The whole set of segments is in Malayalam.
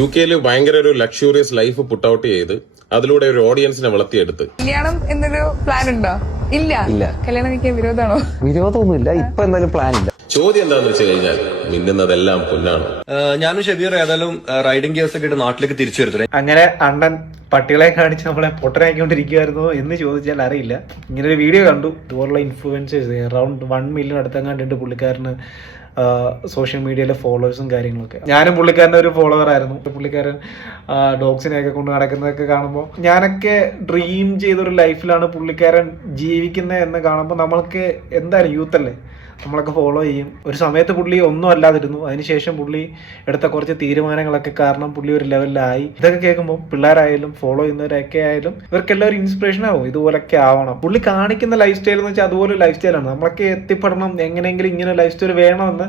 UK ഭയങ്കര ഒരു ലക്ഷൂറിയസ് ലൈഫ് പുട്ട് ഔട്ട് ചെയ്ത് അതിലൂടെ ഒരു ഓഡിയൻസിനെ വളർത്തിയെടുത്ത്. കല്യാണം എന്നൊരു പ്ലാൻ ഉണ്ടോ? ഇല്ല. കല്യാണം കഴിക്കാൻ വിരോധമാണോ? വിരോധമൊന്നുമില്ല. ഇപ്പൊ എന്തായാലും പ്ലാൻ ഇല്ല. ചോദ്യം എന്താണെന്ന് വെച്ച് കഴിഞ്ഞാൽ മിന്നുന്നതെല്ലാം പൊന്നാണ്. ഞാനും ഷബീർ ഏതായാലും റൈഡിംഗ് ഗിയേഴ്സ് ഒക്കെ ഇട്ട് നാട്ടിലേക്ക് തിരിച്ചു വരുത്തേ. അങ്ങനെ അണ്ണൻ പട്ടികളെ കാണിച്ച് നമ്മളെ പൊട്ടനാക്കിക്കൊണ്ടിരിക്കുവായിരുന്നോ എന്ന് ചോദിച്ചാൽ അറിയില്ല. ഇങ്ങനെ ഒരു വീഡിയോ കണ്ടു. ഇതുപോലുള്ള ഇൻഫ്ലുവൻസേഴ്സ് അറൌണ്ട് 1 മില്യൺ അടുത്തെങ്ങാണ്ട് പുള്ളിക്കാരന് സോഷ്യൽ മീഡിയയിലെ ഫോളോവേഴ്സും കാര്യങ്ങളൊക്കെ. ഞാനും പുള്ളിക്കാരൻ്റെ ഒരു ഫോളോവർ ആയിരുന്നു. പുള്ളിക്കാരൻ ഡോഗ്സിനെയൊക്കെ കൊണ്ട് നടക്കുന്നതൊക്കെ കാണുമ്പോൾ ഞാനൊക്കെ ഡ്രീം ചെയ്തൊരു ലൈഫിലാണ് പുള്ളിക്കാരൻ ജീവിക്കുന്നത് എന്ന് കാണുമ്പോൾ നമ്മൾക്ക് എന്തായാലും യൂത്ത് അല്ലേ, നമ്മളൊക്കെ ഫോളോ ചെയ്യും. ഒരു സമയത്ത് പുള്ളി ഒന്നും അല്ലാതിരുന്നു. അതിനുശേഷം പുള്ളി എടുത്ത കുറച്ച് തീരുമാനങ്ങളൊക്കെ കാരണം പുള്ളി ഒരു ലെവലിലായി. ഇതൊക്കെ കേൾക്കുമ്പോൾ പിള്ളേരായാലും ഫോളോ ചെയ്യുന്നവരൊക്കെ ആയാലും ഇവർക്കെല്ലാവരും ഇൻസ്പിറേഷൻ ആവും. ഇതുപോലൊക്കെ ആവണം. പുള്ളി കാണിക്കുന്ന ലൈഫ് സ്റ്റൈൽ എന്ന് വെച്ചാൽ അതുപോലെ ലൈഫ് സ്റ്റൈലാണ്. നമ്മളൊക്കെ എത്തിപ്പെടണം, എങ്ങനെയെങ്കിലും ഇങ്ങനെ ലൈഫ് സ്റ്റൈൽ വേണമെന്ന്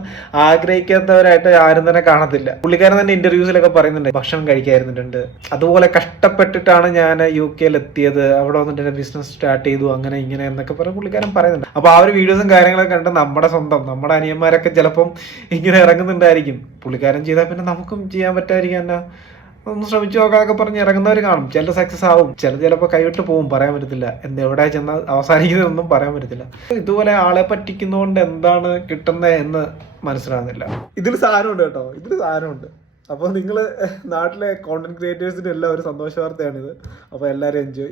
ആഗ്രഹിക്കാത്തവരായിട്ട് ആരും തന്നെ കാണത്തില്ല. പുള്ളിക്കാരൻ തന്നെ ഇന്റർവ്യൂസിലൊക്കെ പറയുന്നുണ്ട് ഭക്ഷണം കഴിക്കായിരുന്നിട്ടുണ്ട്. അതുപോലെ കഷ്ടപ്പെട്ടിട്ടാണ് ഞാൻ UK എത്തിയത്, അവിടെ വന്നിട്ട് ബിസിനസ് സ്റ്റാർട്ട് ചെയ്തു, അങ്ങനെ ഇങ്ങനെ എന്നൊക്കെ പറഞ്ഞ് പുള്ളിക്കാരൻ പറയുന്നുണ്ട്. അപ്പൊ ആ ഒരു വീഡിയോസും കാര്യങ്ങളൊക്കെ കണ്ട് നമ്മുടെ അനിയന്മാരൊക്കെ ചിലപ്പം ഇങ്ങനെ ഇറങ്ങുന്നുണ്ടായിരിക്കും. പുള്ളിക്കാരൻ ചെയ്താൽ പിന്നെ നമുക്കും ചെയ്യാൻ പറ്റാതിരിക്കാൻ എന്നാ, ഒന്ന് ശ്രമിച്ചു നോക്കാനൊക്കെ പറഞ്ഞ് ഇറങ്ങുന്നവർ കാണും. ചില സക്സസ് ആവും, ചിലപ്പോൾ കൈവിട്ട് പോവും. പറയാൻ പറ്റത്തില്ല എവിടെ ചെന്നാൽ അവസാനിക്കുന്നതൊന്നും പറയാൻ പറ്റത്തില്ല. ഇതുപോലെ ആളെ പറ്റിക്കുന്നതുകൊണ്ട് എന്താണ് കിട്ടുന്നത് എന്ന് മനസ്സിലാകുന്നില്ല. ഇതിൽ സാധനമുണ്ട് കേട്ടോ, ഇതിൽ സാധനമുണ്ട്. അപ്പോൾ നിങ്ങൾ നാട്ടിലെ കോണ്ടന്റ് ക്രിയേറ്റേഴ്സിന് എല്ലാം ഒരു സന്തോഷ വാർത്തയാണിത്. അപ്പോൾ എല്ലാവരും എൻജോയ്.